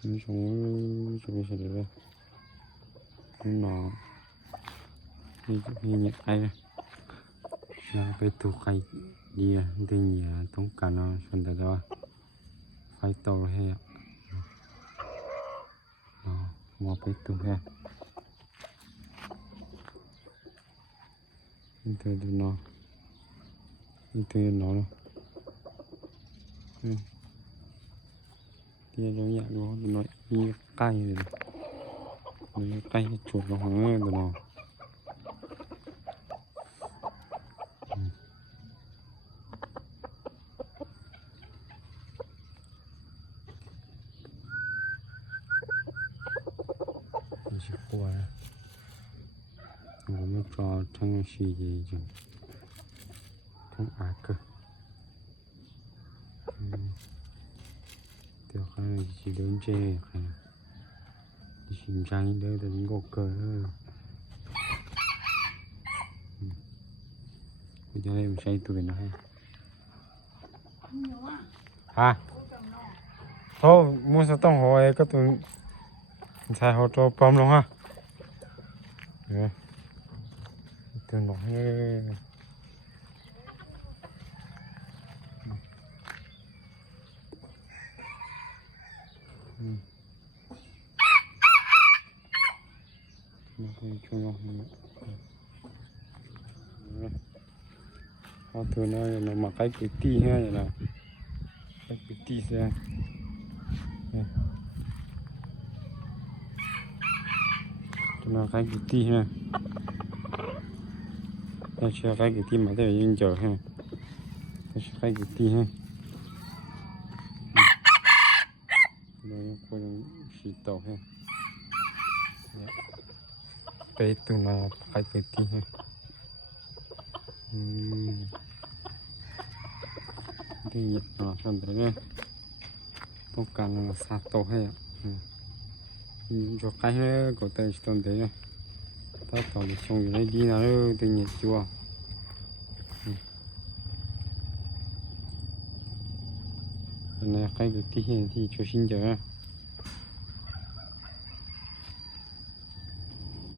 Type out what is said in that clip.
你说我这个是这个，拿นี่ไอ้เราไปถูกใครดีอ่ะได้เนี่ยต้องการเอาส่วนแต่ว่าไฟโตให้อ่ะมาไปถูกแค่นี่เธอดูเนาะนี่เธอเนาะที่เราอยากรู้ดูหน่อยมีใกล้เลยมีใกล้จุดเราหัวดูเนาะ是过来，我们抓成时间就从哪个？เดี๋ยวข้างในจะเดินเจ๊ค่ะชิมชังเดินแต่ก็เกิดกูจะได้ใช้ตัวนะฮะฮะโอ้มูสต้องหอยก็ตัวใช้หอตัวปลอมลงฮะเนี่ยตัวหน่อยเอาตัวน้อยเรามาใกล้กุฏิให้เราใกล้กุฏิเสียตัวน้อยใกล้กุฏิให้เราเชื่อใกล้กุฏิมาได้ยิงเจอให้เราเชื่อใกล้กุฏิให้เราควรฉีดต่อให้ไปตัวน้อยใกล้กุฏิให้ที่ส่วนตัวนี้ต้องการสาโตให้จะใกล้ให้ก็แต่ตอนเดียวถ้าตอนนี้ส่งอยู่ในดีนะเลยตัวนี้จัวอันนี้ใกล้กับที่เห็นที่ช่วยชินเจอ